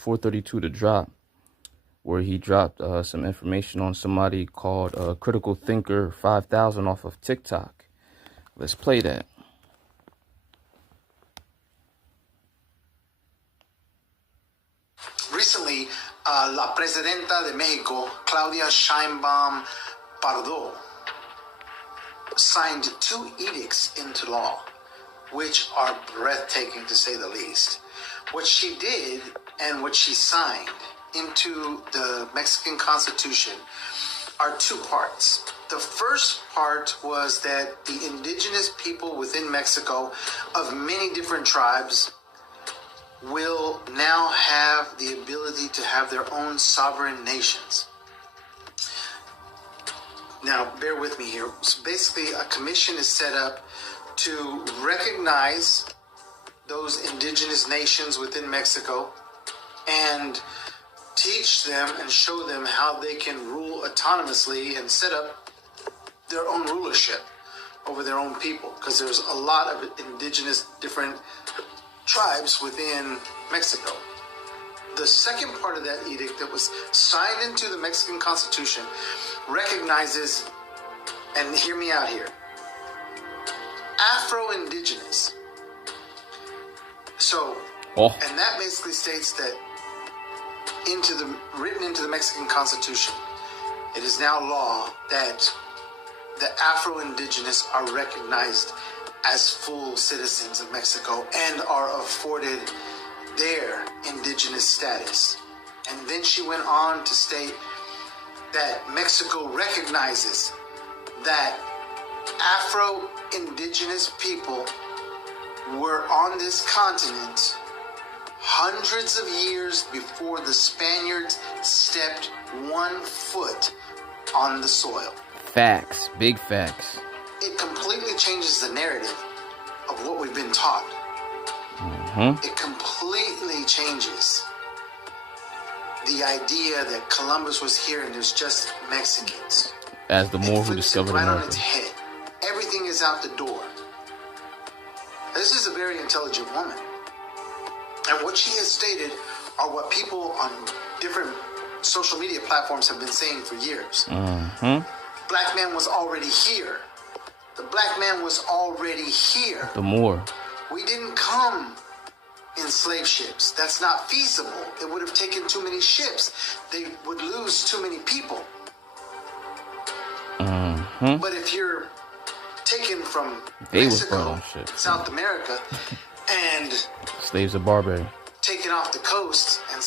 432 to drop, where he dropped some information on somebody called Critical Thinker 5000 off of TikTok. Let's play that. Recently, la Presidenta de Mexico, Claudia Sheinbaum Pardo, signed 2 edicts into law, which are breathtaking to say the least. What she did and what she signed into the Mexican Constitution are 2 parts. The first part was that the indigenous people within Mexico of many different tribes will now have the ability to have their own sovereign nations. Now, bear with me here. So basically, a commission is set up to recognize those indigenous nations within Mexico and teach them and show them how they can rule autonomously and set up their own rulership over their own people, because there's a lot of indigenous different tribes within Mexico. The second part of that edict that was signed into the Mexican Constitution recognizes, and hear me out here, Afro-Indigenous. So, and that basically states that written into the Mexican Constitution, it is now law that the Afro-Indigenous are recognized as full citizens of Mexico and are afforded their indigenous status. And then she went on to state that Mexico recognizes that Afro-Indigenous people were on this continent hundreds of years before the Spaniards stepped 1 foot on the soil. Facts, big facts. It completely changes the narrative of what we've been taught. It completely changes the idea that Columbus was here and there's just Mexicans. As the more who discovered right America. On its head. Everything is out the door. This is a very intelligent woman. And what she has stated are what people on different social media platforms have been saying for years. Black man was already here. The black man was already here. The more. We didn't come in slave ships. That's not feasible. It would have taken too many ships. They would lose too many people. But if you're taken from Mexico, South America, and slaves of Barbary, taken off the coast and